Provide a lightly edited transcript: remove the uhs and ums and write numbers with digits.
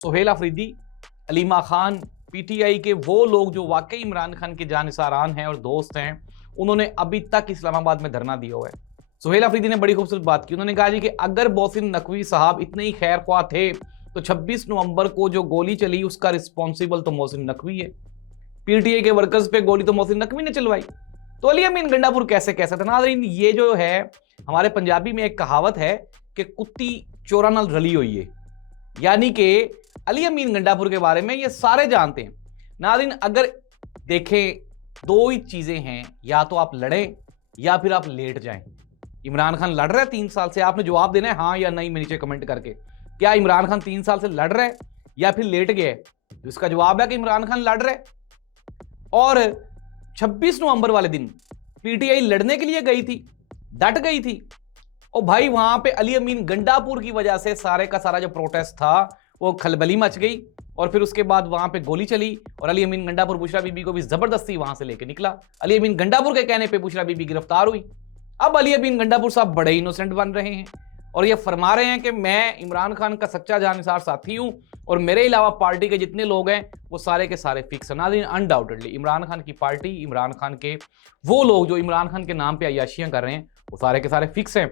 Suhail Afridi, Aleema Khan, PTI के वो लोग जो वाकई इमरान खान के जानिसारान हैं और दोस्त हैं, उन्होंने अभी तक इस्लामाबाद में धरना दिया हुआ है। सुहेल अफरीदी ने बड़ी खूबसूरत बात की, उन्होंने कहा जी कि अगर मोहसिन नकवी साहब इतने ही खैर ख्वाह थे तो 26 नवंबर को जो गोली चली उसका रिस्पॉन्सिबल तो मोहसिन नकवी है। पीटीआई के वर्कर्स पे गोली तो मोहसिन नकवी ने चलवाई, तो अली अमीन गंडापुर कैसे कह सकते? नाज़रीन, ये जो है हमारे पंजाबी में एक कहावत है कि कुत्ती चोरा नाल रली हुई है, यानी कि अली अमीन गंडापुर के बारे में ये सारे जानते हैं। नाज़रीन, अगर देखें, दो ही चीजें हैं, या तो आप लड़ें या फिर आप लेट जाएं। इमरान खान लड़ रहा है 3 साल से, आपने जवाब देना है हाँ या नहीं में नीचे कमेंट करके। क्या इमरान खान 3 साल से लड़ रहा है या फिर लेट गया है? तो इसका जवाब है कि इमरान खान लड़ रहा है। और 26 नवंबर वाले दिन पीटीआई लड़ने के लिए गई थी, डट गई थी। और भाई वहां पे अली अमीन गंडापुर की वजह से सारे का सारा जो प्रोटेस्ट था वो खलबली मच गई, और फिर उसके बाद वहां पे गोली चली और अली अमीन गंडापुर बुशरा बीबी को भी जबरदस्ती वहां से लेके निकला। अली अमीन गंडापुर के कहने पे बुशरा बीबी गिरफ्तार हुई। अब अली अमीन गंडापुर साहब बड़े इनोसेंट बन रहे हैं और ये फरमा रहे हैं कि मैं इमरान खान का सच्चा जानिसार साथी हूं और मेरे अलावा पार्टी के जितने लोग हैं वो सारे के सारे फिक्स हैं। नाज़रीन, अनडाउटेडली इमरान खान की पार्टी, इमरान खान के वो लोग जो इमरान खान के नाम पे अय्याशियां कर रहे हैं, वो सारे के सारे फिक्स हैं।